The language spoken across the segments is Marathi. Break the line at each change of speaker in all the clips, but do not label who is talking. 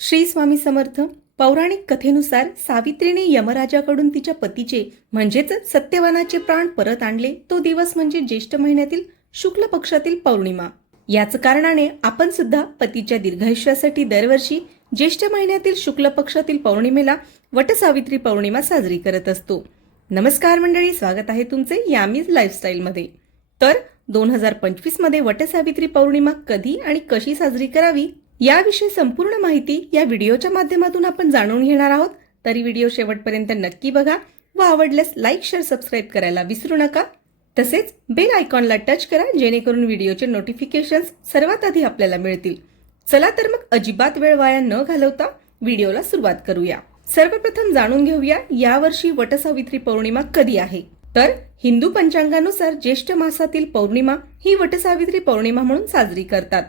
श्री स्वामी समर्थ पौराणिक कथेनुसार सावित्रीने यमराजाकडून तिच्या पतीचे म्हणजेच सत्यवानाचे प्राण परत आणले तो दिवस म्हणजे ज्येष्ठ महिन्यातील शुक्ल पक्षातील पौर्णिमा. याच कारणाने आपण सुद्धा पतीच्या दीर्घायुष्यासाठी दरवर्षी ज्येष्ठ महिन्यातील शुक्ल पक्षातील पौर्णिमेला वटसावित्री पौर्णिमा साजरी करत असतो. नमस्कार मंडळी स्वागत आहे तुमचे यामीज लाईफस्टाईलमध्ये तर दोन हजार पंचवीसमध्ये वटसावित्री पौर्णिमा कधी आणि कशी साजरी करावी याविषयी संपूर्ण माहिती या व्हिडिओच्या माध्यमातून आपण जाणून घेणार आहोत. तरी व्हिडिओ शेवटपर्यंत नक्की बघा व आवडल्यास लाईक शेअर सबस्क्राईब करायला विसरू नका. तसेच बेल आयकॉनला टच करा जेणेकरून व्हिडिओचे नोटिफिकेशन्स सर्वात आधी आपल्याला मिळतील. चला तर मग अजिबात वेळ वाया न घालवता व्हिडिओला सुरुवात करूया. सर्वप्रथम जाणून घेऊया यावर्षी वटसावित्री पौर्णिमा कधी आहे? तर हिंदू पंचांगानुसार ज्येष्ठ मासातील पौर्णिमा ही वटसावित्री पौर्णिमा म्हणून साजरी करतात.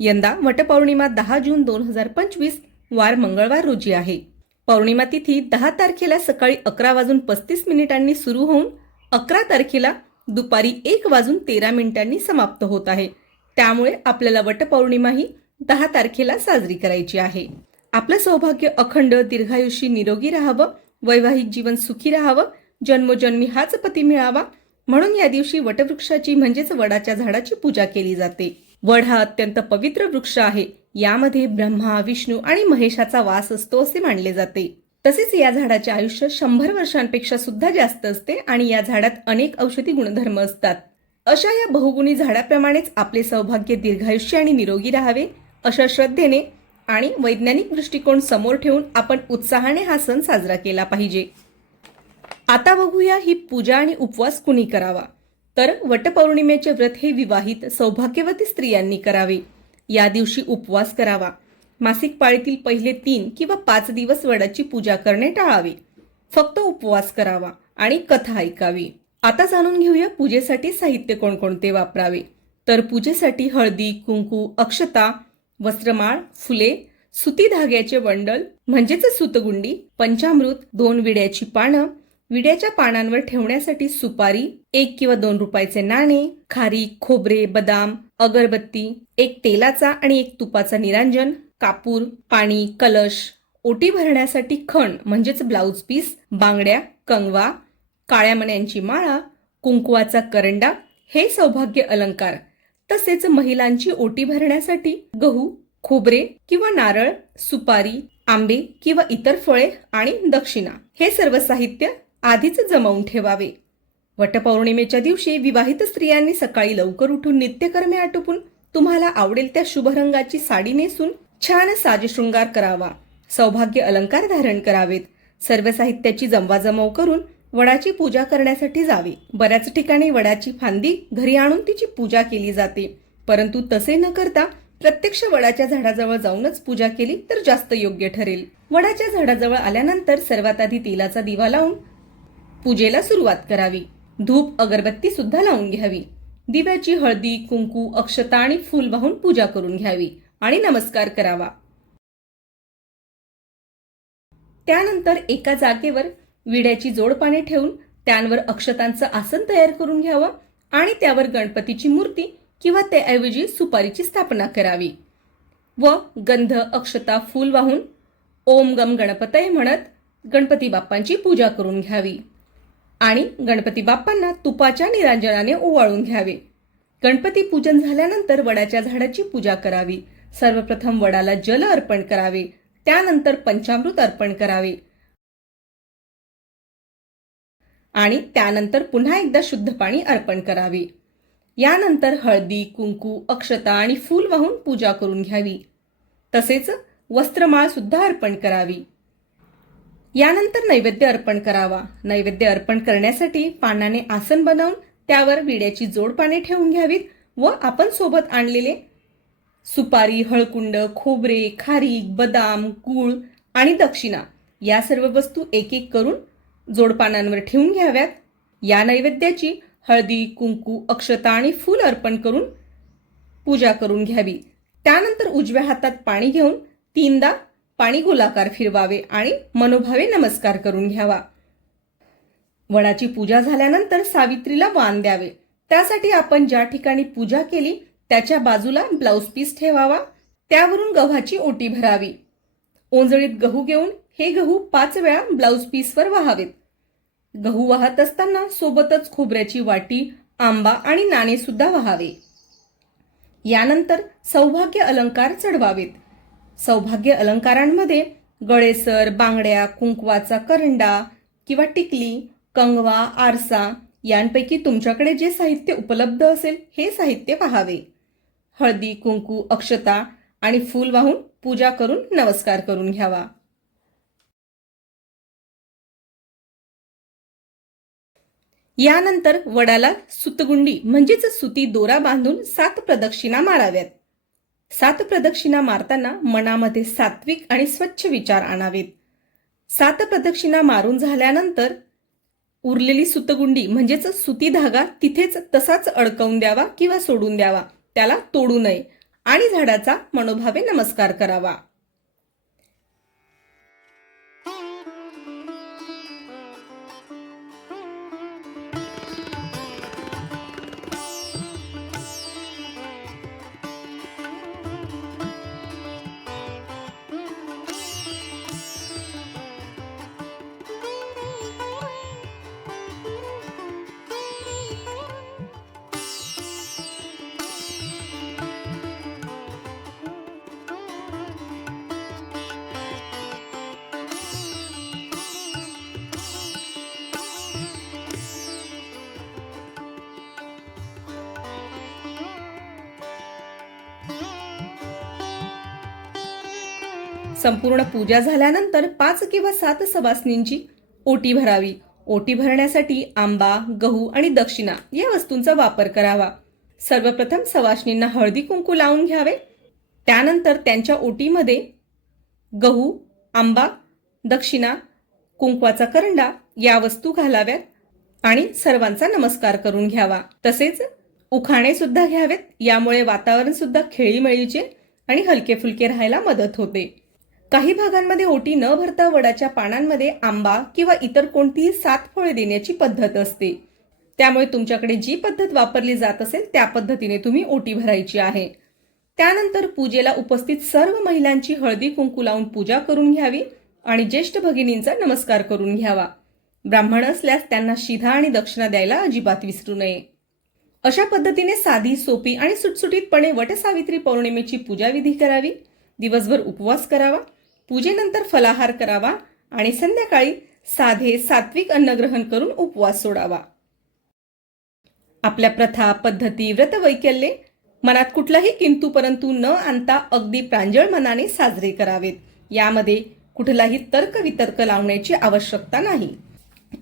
यंदा वटपौर्णिमा दहा जून दोन हजार पंचवीस वार मंगळवार रोजी आहे. पौर्णिमा तिथी दहा तारखेला सकाळी अकरा वाजून पस्तीस मिनिटांनी सुरू होऊन अकरा तारखेला दुपारी एक वाजून तेरा मिनिटांनी समाप्त होत आहे. त्यामुळे आपल्याला वटपौर्णिमा ही दहा तारखेला साजरी करायची आहे. आपलं सौभाग्य अखंड दीर्घायुषी निरोगी राहावं वैवाहिक जीवन सुखी राहावं जन्मोजन्मी हाच पती मिळावा म्हणून या दिवशी वटवृक्षाची म्हणजेच वडाच्या झाडाची पूजा केली जाते. वड हा अत्यंत पवित्र वृक्ष आहे. यामध्ये ब्रह्मा विष्णू आणि महेशाचा वास असतो असे मानले जाते. तसेच या झाडाचे आयुष्य शंभर वर्षांपेक्षा सुद्धा जास्त असते आणि या झाडात अनेक औषधी गुणधर्म असतात. अशा या बहुगुणी झाडाप्रमाणेच आपले सौभाग्य दीर्घायुष्य आणि निरोगी राहावे अशा श्रद्धेने आणि वैज्ञानिक दृष्टिकोन समोर ठेवून आपण उत्साहाने हा सण साजरा केला पाहिजे. आता बघूया ही पूजा आणि उपवास कुणी करावा. तर वटपौर्णिमेचे व्रत हे विवाहित सौभाग्यवती स्त्रियांनी करावे. या दिवशी उपवास करावा. मासिक पाळीतील पहिले तीन किंवा पाच दिवस वडाची पूजा करणे टाळावे. फक्त उपवास करावा आणि कथा ऐकावी. आता जाणून घेऊया पूजेसाठी साहित्य कोणकोणते वापरावे. तर पूजेसाठी हळदी कुंकू अक्षता वस्त्रमाळ फुले सुती धाग्याचे बंडल म्हणजेच सुतगुंडी पंचामृत दोन विड्याची पानं विड्याच्या पानांवर ठेवण्यासाठी सुपारी एक किंवा दोन रुपयाचे नाणे खारी खोबरे बदाम अगरबत्ती एक तेलाचा आणि एक तुपाचा निरांजन कापूर पाणी कलश ओटी भरण्यासाठी खण म्हणजेच ब्लाउज पीस बांगड्या कंगवा काळ्या मण्यांची माळा कुंकुवाचा करंडा हे सौभाग्य अलंकार. तसेच महिलांची ओटी भरण्यासाठी गहू खोबरे किंवा नारळ सुपारी आंबे किंवा इतर फळे आणि दक्षिणा. हे सर्व साहित्य आधीच जमवून ठेवावे. वटपौर्णिमेच्या दिवशी विवाहित स्त्रियांनी सकाळी लवकर उठून नित्यकर्मे आटोपून तुम्हाला आवडेल त्या शुभ रंगाची साडी नेसून छान साजशृंगार करावा. सौभाग्य अलंकार धारण करावेत. सर्व साहित्याची जमवाजमव करून वडाची पूजा करण्यासाठी जावे. बऱ्याच ठिकाणी वडाची फांदी घरी आणून तिची पूजा केली जाते. परंतु तसे न करता प्रत्यक्ष वडाच्या झाडाजवळ जाऊनच पूजा केली तर जास्त योग्य ठरेल. वडाच्या झाडाजवळ आल्यानंतर सर्वात आधी तेलाचा दिवा लावून पूजेला सुरुवात करावी. धूप अगरबत्ती सुद्धा लावून घ्यावी. दिव्याची हळदी कुंकू अक्षता आणि फूल वाहून पूजा करून घ्यावी आणि नमस्कार करावा. त्यानंतर एका जागेवर विड्याची जोड पाने ठेवून त्यांवर अक्षतांचं आसन तयार करून घ्यावं आणि त्यावर गणपतीची मूर्ती किंवा त्याऐवजी सुपारीची स्थापना करावी. व गंध अक्षता फूल वाहून ओम गम गणपतय म्हणत गणपती बाप्पांची पूजा करून घ्यावी. आणि गणपती बाप्पांना तुपाच्या निरांजनाने ओवाळून घ्यावे. गणपती पूजन झाल्यानंतर वडाच्या झाडाची पूजा करावी. सर्वप्रथम वडाला जल अर्पण करावे. त्यानंतर पंचामृत अर्पण करावे. आणि त्यानंतर पुन्हा एकदा शुद्ध पाणी अर्पण करावे. यानंतर हळदी कुंकू अक्षता आणि फूल वाहून पूजा करून घ्यावी. तसेच वस्त्रमाळ सुद्धा अर्पण करावी. यानंतर नैवेद्य अर्पण करावा. नैवेद्य अर्पण करण्यासाठी पानाने आसन बनवून त्यावर विड्याची जोड पाने ठेवून घ्यावीत व आपण सोबत आणलेले सुपारी हळकुंड खोबरे खारीक बदाम गूळ आणि दक्षिणा या सर्व वस्तू एक एक करून जोडपानांवर ठेवून घ्याव्यात. या नैवेद्याची हळदी कुंकू अक्षता आणि फूल अर्पण करून पूजा करून घ्यावी. त्यानंतर उजव्या हातात पाणी घेऊन तीनदा पाणी गोलाकार फिरवावे आणि मनोभावे नमस्कार करून घ्यावा. वडाची पूजा झाल्यानंतर सावित्रीला वाण द्यावे. त्यासाठी आपण ज्या ठिकाणी पूजा केली त्याच्या बाजूला ब्लाउज पीस ठेवावा. त्यावरून गव्हाची ओटी भरावी. ओंजळीत गहू घेऊन हे गहू पाच वेळा ब्लाउज पीसवर वाहावेत. गहू वाहत असताना सोबतच खोबऱ्याची वाटी आंबा आणि नाणे सुद्धा वाहावे. यानंतर सौभाग्य अलंकार चढवावेत. सौभाग्य अलंकारांमध्ये गळेसर बांगड्या कुंकवाचा करंडा किंवा टिकली कंगवा आरसा यांपैकी तुमच्याकडे जे साहित्य उपलब्ध असेल हे साहित्य पाहावे. हळदी कुंकू अक्षता आणि फूल वाहून पूजा करून नमस्कार करून घ्यावा. यानंतर वडाला सुतगुंडी म्हणजेच सुती दोरा बांधून सात प्रदक्षिणा माराव्यात. सात प्रदक्षिणा मारताना मनामध्ये सात्विक आणि स्वच्छ विचार आणावेत. सात प्रदक्षिणा मारून झाल्यानंतर उरलेली सुतगुंडी म्हणजेच सुती धागा तिथेच तसाच अडकवून द्यावा किंवा सोडून द्यावा त्याला तोडू नये आणि झाडाचा मनोभावे नमस्कार करावा. संपूर्ण पूजा झाल्यानंतर पाच किंवा सात सवासनींची ओटी भरावी. ओटी भरण्यासाठी आंबा गहू आणि दक्षिणा या वस्तूंचा वापर करावा. सर्वप्रथम सवासनींना हळदी कुंकू लावून घ्यावे. त्यानंतर त्यांच्या ओटीमध्ये गहू आंबा दक्षिणा कुंकवाचा करंडा या वस्तू घालाव्यात आणि सर्वांचा नमस्कार करून घ्यावा. तसेच उखाणे सुद्धा घ्यावेत. यामुळे वातावरण सुद्धा खेळीमेळीचे आणि हलके फुलके राहायला मदत होते. काही भागांमध्ये ओटी न भरता वडाच्या पानांमध्ये आंबा किंवा इतर कोणतीही सात फळे देण्याची पद्धत असते. त्यामुळे तुमच्याकडे जी पद्धत वापरली जात असेल त्या पद्धतीने तुम्ही ओटी भरायची आहे. त्यानंतर पूजेला उपस्थित सर्व महिलांची हळदी कुंकू लावून पूजा करून घ्यावी आणि ज्येष्ठ भगिनींचा नमस्कार करून घ्यावा. ब्राह्मण असल्यास त्यांना शिधा आणि दक्षिणा द्यायला अजिबात विसरू नये. अशा पद्धतीने साधी सोपी आणि सुटसुटीतपणे वटसावित्री पौर्णिमेची पूजाविधी करावी. दिवसभर उपवास करावा. पूजेनंतर फलाहार करावा आणि संध्याकाळी साधे सात्विक अन्नग्रहण करून उपवास सोडावा. आपल्या प्रथा पद्धती व्रतवैकल्ये मनात कुठलाही किंतू परंतु न आणता अगदी प्रांजळ मनाने साजरे करावेत. यामध्ये कुठलाही तर्क वितर्क लावण्याची आवश्यकता नाही.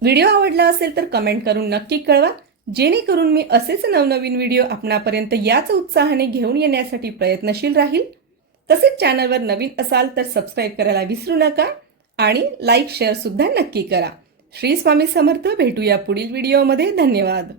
व्हिडिओ आवडला असेल तर कमेंट करून नक्की कळवा. जेणेकरून मी असेच नवनवीन व्हिडिओ आपणापर्यंत याच उत्साहाने घेऊन येण्यासाठी प्रयत्नशील राहील. तसेच चॅनलवर नवीन असाल तर सबस्क्राईब करायला विसरू नका आणि लाईक शेअरसुद्धा नक्की करा. श्री स्वामी समर्थ भेटूया पुढील व्हिडिओमध्ये धन्यवाद.